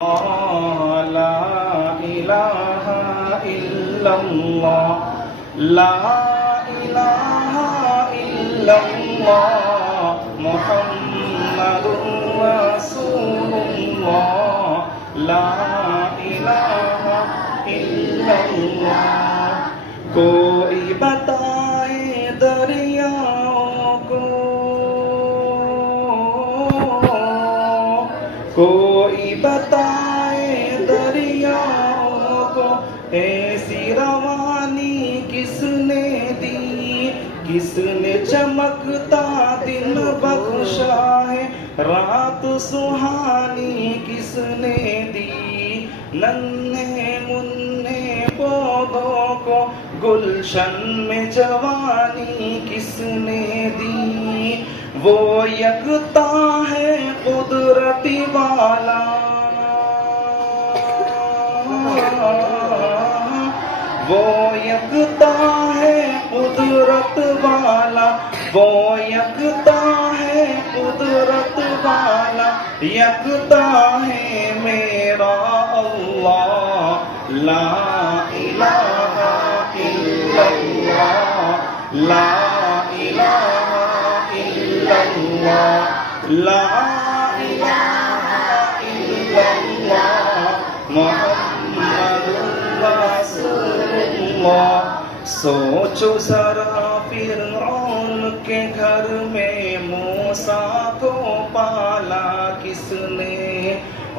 লা ইলাহা ইল্লাল্লাহ লা ইলাহা ইল্লাল্লাহ মুহাম্মাদুর রাসূলুল্লাহ লা ইলাহা ইল্লাল্লাহ कोई बताए दरियाओं को कोई बताए दरियाओं को ऐसी रवानी किसने दी किसने चमकता दिन बख्शा है रात सुहानी किसने दी नन्हे मुन्ने पौधों को गुलशन में जवानी किसने दी वो यकता है कुदरती वाला वो यकता है कुदरत वाला वो यकता है कुदरत वाला यकता है मेरा अल्लाह ला इलाहा इल्लल्लाह ला इलाहा इल्लल्लाह ला इलाहा इल्लल्लाह मुहम्मदुर रसूलुल्लाह सोचो जरा फिरऔन के घर में मूसा को पाला किसने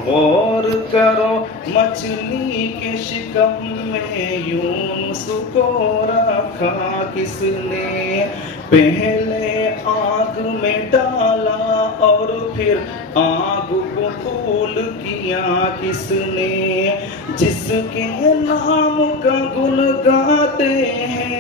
गौर करो मछली के शिकम में यूनुस को रखा किसने पहले आग में डाला और फिर आग को फूल किया किसने जिसके नाम का गुण गाते हैं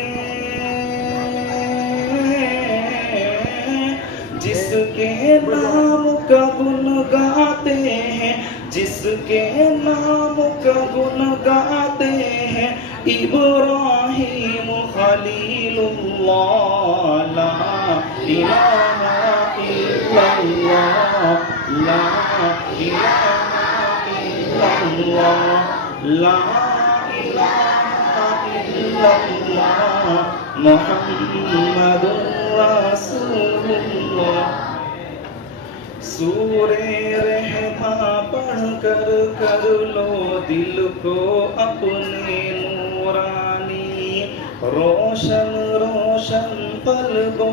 जिसके नाम का गुण गाते हैं जिसके नाम का गुण गाते हैं इब्राहीम खलीलुल्लाह ला इलाहा इल्लल्लाह ला इलाहा इल्लल्लाह ला इलाहा इल्लल्लाह मुहम्मदुर रसूलुल्लाह सूरे रहमा पढ़ कर कर लो दिल को अपने नूरानी रोशन रोशन कल्बो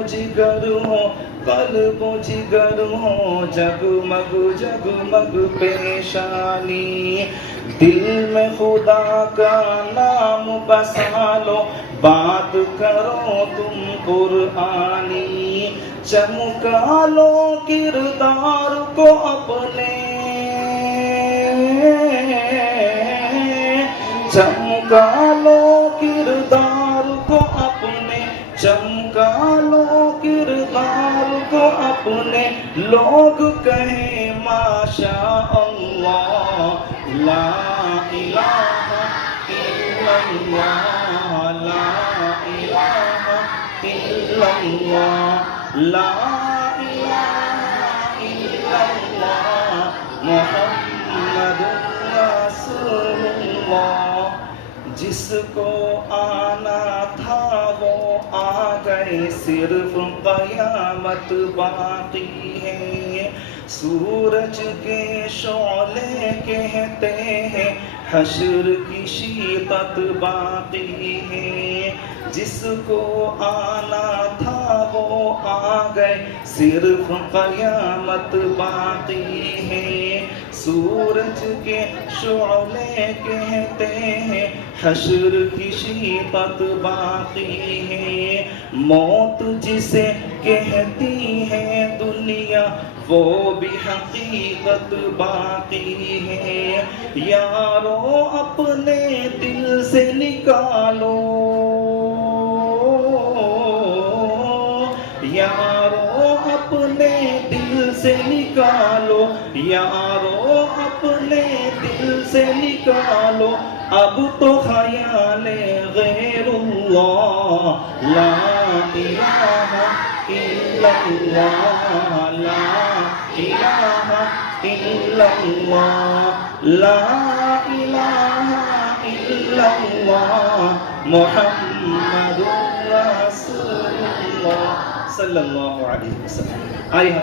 जिगर हो जगमग जगमग पेशानी दिल में खुदा का नाम बसा लो बात करो तुम कुरआनी चमका लो किरदार को अपने चमका लो किरदार को अपने चमका लो किरदार को अपने लोग कहें माशा अल्लाह ला इलाहा इल्लल्लाह ला इलाहा इल्लल्लाह ला इलाहा इल्लल्लाह मुहम्मदुर रसूलुल्लाह जिसको आना था वो आ गए सिर्फ कयामत बाकी है सूरज के शोले कहते हैं हश्र की शीतत बाकी है जिसको आना था वो आ गए सिर्फ कयामत बाकी है सूरज के शोले कहते हैं हश्र की शीतत बाकी है मौत जिसे कहती है दुनिया वो भी हकीकत बाकी है यारो अपने दिल से निकालो यारो अपने दिल से निकालो यारो अपने दिल से निकालो अब तो ख्याले गैरुल्लाह ला इलाहा इल्लल्लाह ला इलाहा इल्लल्लाह লা ইলাহা ইল্লাল্লাহ মুহাম্মাদুর রাসূলুল্লাহ সাল্লাল্লাহু আলাইহি ওয়াসাল্লাম।